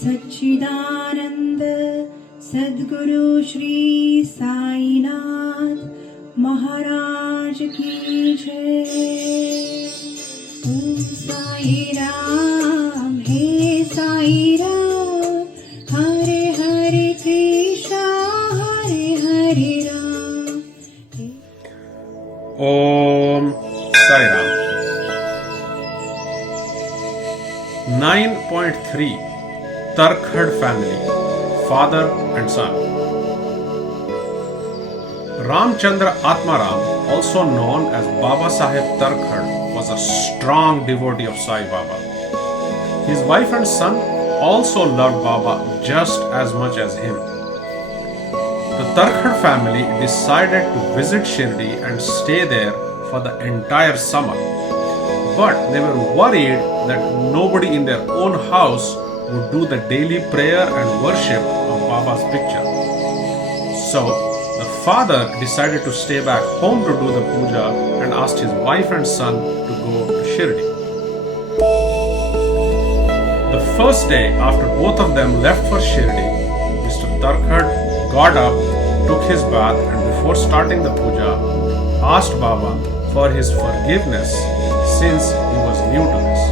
सच्चिदानंद सद्गुरु श्री साईनाथ महाराज की जय। ओम साई राम, हे Sai Ram, Hare Hare Krishna Hare Hare Ram. Om Sai Ram. 9.3 Tarkhad family, father and son. Ramchandra Atmaram, also known as Baba Sahib Tarkhad, was a strong devotee of Sai Baba. His wife and son also loved Baba just as much as him. The Tarkhad family decided to visit Shirdi and stay there for the entire summer. But they were worried that nobody in their own house would do the daily prayer and worship of Baba's picture. So, the father decided to stay back home to do the puja and asked his wife and son to go to Shirdi. The first day after both of them left for Shirdi, Mr. Tarkhad got up, took his bath, and before starting the puja, asked Baba for his forgiveness since he was new to this.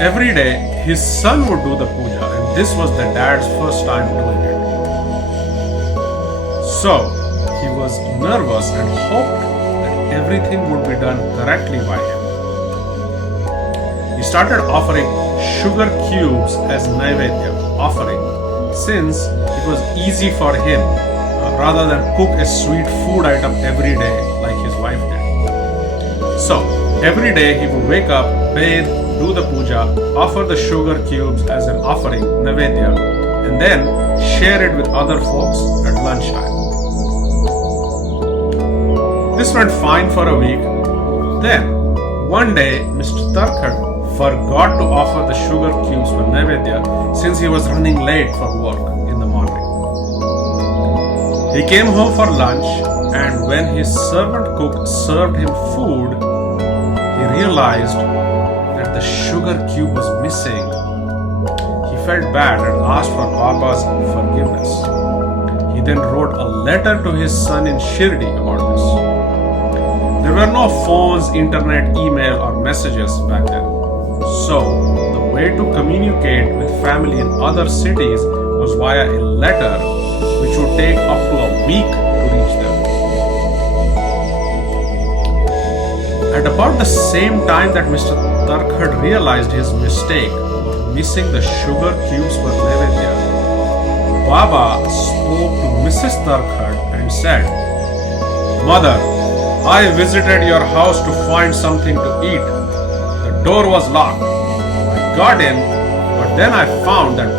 Every day, his son would do the puja, and this was the dad's first time doing it. So, he was nervous and hoped that everything would be done correctly by him. He started offering sugar cubes as Naivedya offering, since it was easy for him rather than cook a sweet food item every day like his wife did. So, every day he would wake up, bathe, do the puja, offer the sugar cubes as an offering, Naivedya, and then share it with other folks at lunchtime. This went fine for a week. Then, one day, Mr. Tarkhad forgot to offer the sugar cubes for Naivedya since he was running late for work in the morning. He came home for lunch, and when his servant cook served him food, he realized that the sugar cube was missing. He felt bad and asked for Baba's forgiveness. He then wrote a letter to his son in Shirdi about this. There were no phones, internet, email, or messages back then. So, the way to communicate with family in other cities was via a letter, which would take up to a week to reach them. At about the same time that Mr. Tarkhad realized his mistake of missing the sugar cubes for Naivedya, Baba spoke to Mrs. Tarkhad and said, "Mother, I visited your house to find something to eat. The door was locked. I got in, but then I found that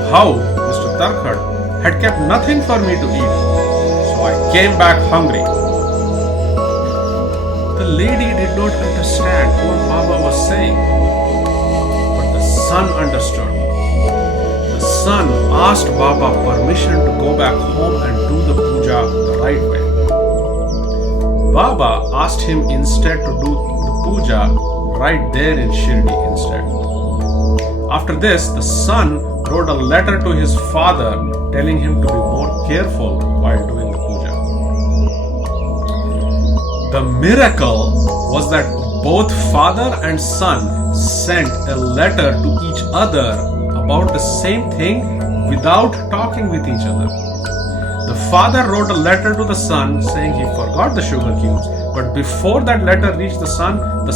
Mr. Tarkhad had kept nothing for me to eat. So I came back hungry." The lady did not understand what Baba was saying, but the son understood. The son asked Baba permission to go back home and do the puja the right way. Baba asked him instead to do the puja right there in Shirdi instead. After this, the son wrote a letter to his father telling him to be more careful while doing the puja. The miracle was that both father and son sent a letter to each other about the same thing without talking with each other. The father wrote a letter to the son saying he forgot the sugar cubes, but before that letter reached the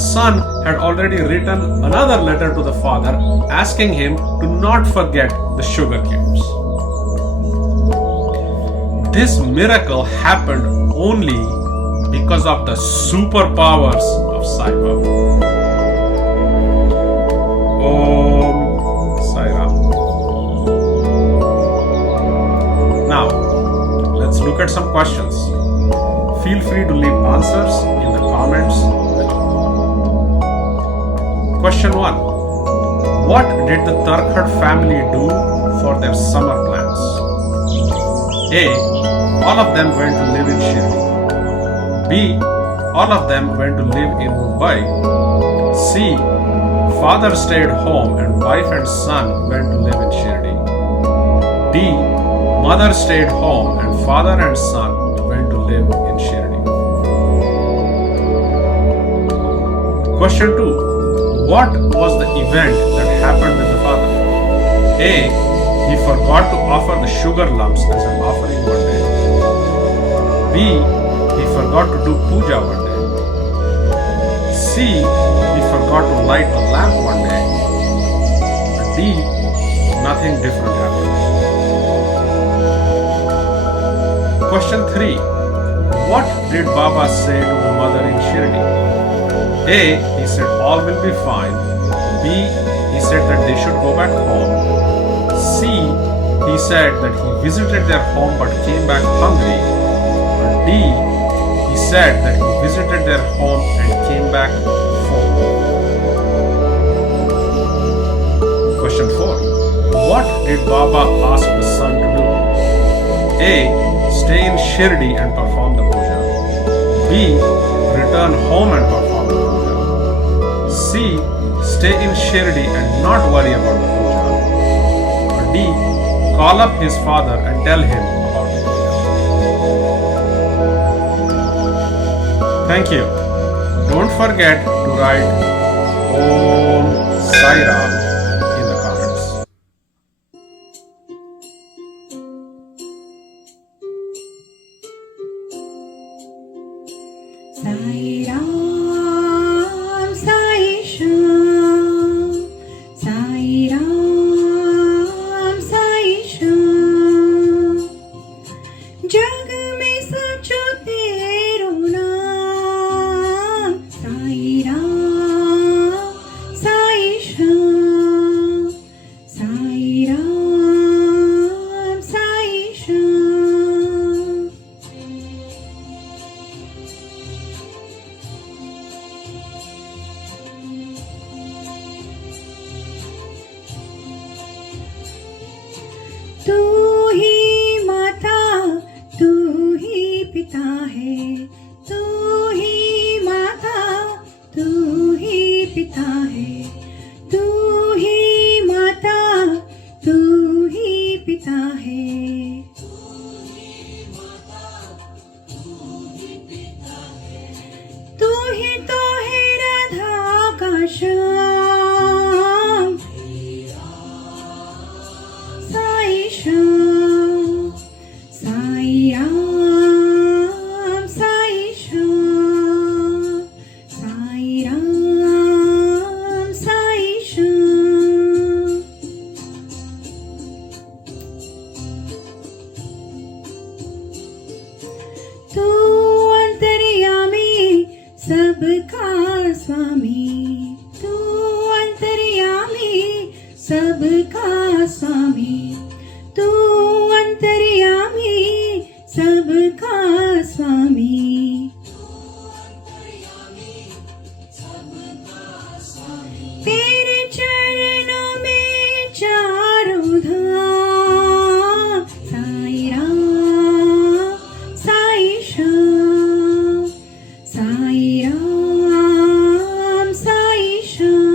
son had already written another letter to the father asking him to not forget the sugar cubes. This miracle happened only because of the superpowers of Sai Baba. Om Sai Ram. Now, let's look at some questions. Feel free to leave answers in the comments below. Question 1. What did the Tarkhad family do for their summer plans? A. All of them went to live in Shirdi. B. All of them went to live in Mumbai. C. Father stayed home and wife and son went to live in Shirdi. D. Mother stayed home and father and son went to live in Shirdi. Question 2. What was the event that happened with the father? A. He forgot to offer the sugar lumps as an offering one day. B. He forgot to do puja one day. C. He forgot to light a lamp one day. D. Nothing different happened. Question 3. What did Baba say to the mother in Shirdi? A. He said all will be fine. B. He said that they should go back home. C. He said that he visited their home but came back hungry. Or D. He said that he visited their home and came back full. Question 4. What did Baba ask the son to do? A. Stay in Shirdi and perform the puja. B. Return home and perform the puja. C. Stay in Shirdi and not worry about the puja. Or D. Call up his father and tell him about the puja. Thank you. Don't forget to write Om Sai Ram in the comments. Sai Ram, Sai Sham, Sai Ram, Sai Sham. जग में सचो तेरो नाम, Sai Ram, Sai Sham, Sai Ram, Sai Sham. तू ही माता, तू ही पिता है, तू ही माता, तू ही पिता है, तू ही माता, तू ही पिता है। तू ही तो है राधा का Shyam, Sai Sham, Sai Ram, Sai Sham, Sai Ram, Sai Sham. तू अंतर्यामी सबका स्वामी, तू अंतर्यामी सबका स्वामी, तू अंतर्यामी सबका स्वामी। तेरे चरणों में चारों धाम, Sai Ram, Sai Sham, Sai Ram, Sai Sham.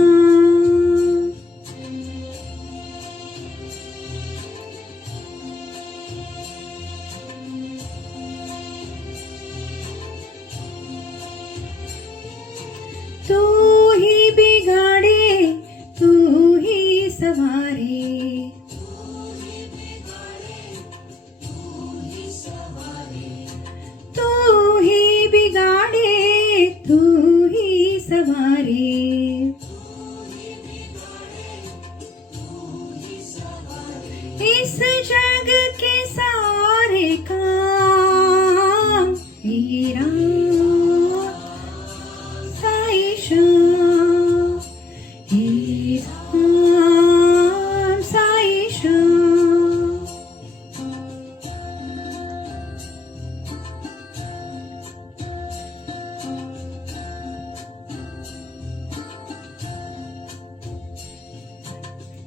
तू ही बिगाड़े, तू ही सवारे, तू ही बिगाड़े, तू ही सवारे। इस जग के सारे काम मेरा Sai Sham, Ram, Sai Sham.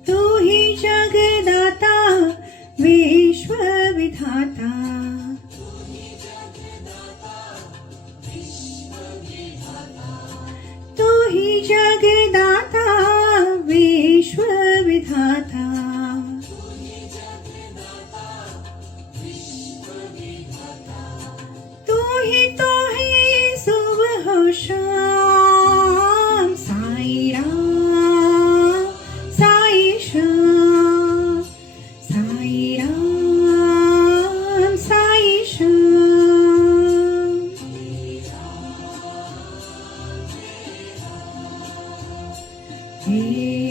तू ही जगदाता, विश्व विधाता, हे